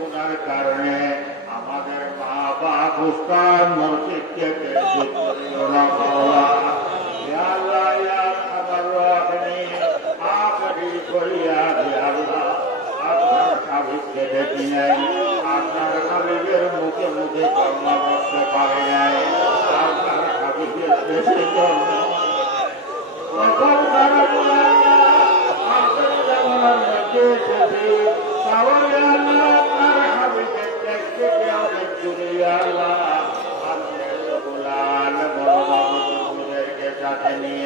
গুনার কারণে আমাদের মা বাপ উস্তাদ মসজিদকে আপনার মুখে মুখে কর্ম করতে পারে আপনার দেশে জন্ম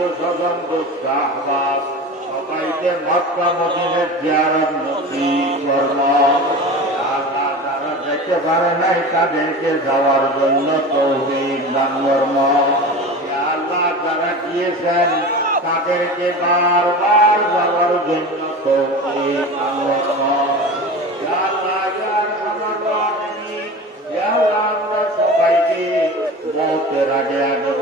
আত্মীয় স্বজন দুঃখ সবাইকে মক্কা মদিনের জিয়ারত মুক্তি কর্ম যেতে পারে নাই তাদেরকে যাওয়ার জন্য তৌহিদ দান কর্ম। আল্লাহ যারা দিয়েছেন, তাদেরকে বারবার যাওয়ার জন্য তৌহিদ দান কর্ম। সবাইকে মতের আগে আগে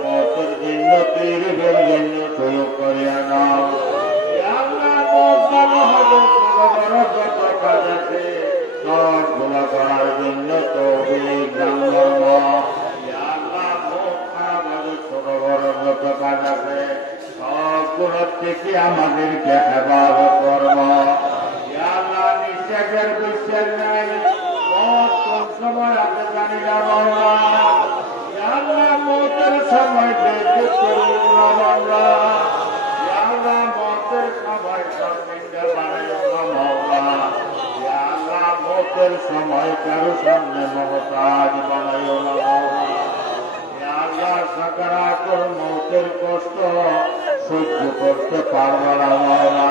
আমাদেরকে হেফাজত করব ইয়া আল্লাহ, নিঃশ্বাসের বিশ্বাস নাই মত কোন সময় আছে জানি না বাবা ইয়া আল্লাহ, মতের সময় দেখতে করি না বাবা ইয়া আল্লাহ, মতের সময় শর্মিন্দা বানাইও না মাওলা। ইয়া মতের সময় কারও সামনে মহতাজ বানাইও না আল্লাহ, সাকারাতুল মৌতের কষ্ট সহ্য করতে পারব না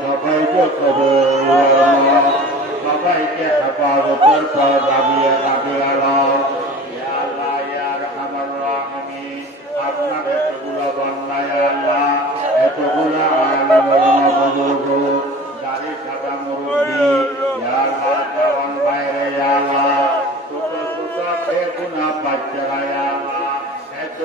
সবাইকে সবাইকে হেফাজতের পর দাবিয়ে দাবি আলাম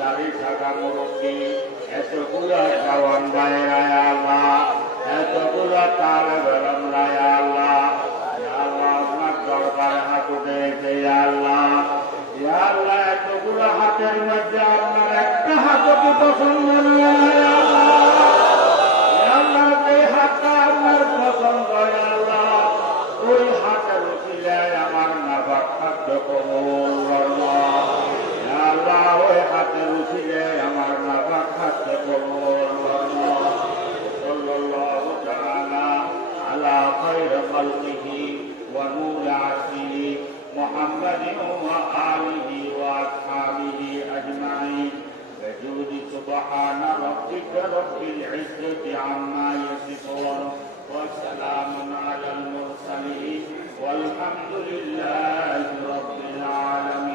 দাড়ি থাকা মুরব্বী এতগুলো জওয়ান ভাইয়েরা ইয়া আল্লাহ। এতগুলো তালে বেরম ইয়া আল্লাহ। আল্লাহ আপনার দরবারে হাত উঠেছে আল্লাহ। আল্লাহ এতগুলো হাতের মধ্যে আপনার একটা হাতও কি পছন্দ আল্লাহ। আপনার পছন্দ আল্লাহ। خلقه ونور عرشه محمد وآله وأصحابه أجمعين. بجود سبحان ربك رب العزة عما يصفون وسلام على المرسلين والحمد لله رب العالمين.